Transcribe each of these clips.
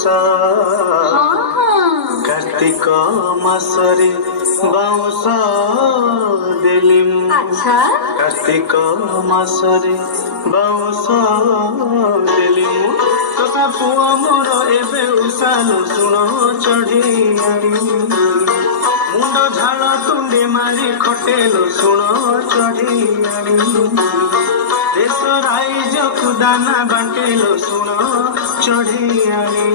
ବର୍ଷ କାର୍ତ୍ତିକ ମାସରେ ବାଉଁଶ ଦେଲି ମୁଁ କାର୍ତ୍ତିକ ମାସରେ ବାଉଁଶ ଦେଲି ମୁଁ ତଥା ପୁଅ ମୋର ଏବେ ଉଷାଲ ଶୁଣ ଚଢ଼ି ଆଣି ମୁଣ୍ଡ ଝାଳ ତୁଣ୍ଡେ ମାରି ଖଟେଲ ଶୁଣ ଚଢ଼ି ଆଣି ଦେଶ ରାଇଜକୁ ଦାନା ବାଣ୍ଟେଲ ଶୁଣ ଚଢ଼ି ଆଣି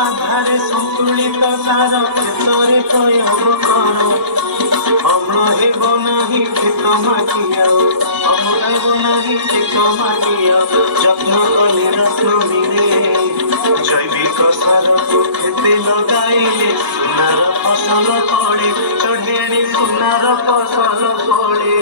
ଆଧାରେ ସନ୍ତୁଳିତ ସାର କ୍ଷେତରେ ପ୍ରୟୋଗ କର ଅମ୍ଳ ହେବ ନାହିଁ କ୍ଷେତ ମାଟି ଆଉ ଅମ୍ଳ ହେବ ନାହିଁ କ୍ଷେତ ମାଟି ଆଉ ଯତ୍ନ କଲେ ରତ୍ନ ମିଳେ ଜୈବିକ ସାରକୁ କ୍ଷେତେ ଲଗାଇଲେ ସୁନାର ଫସଲ ଫଳେ ଚଢ଼େଣି ସୁନାର ଫସଲ ଫଳେ।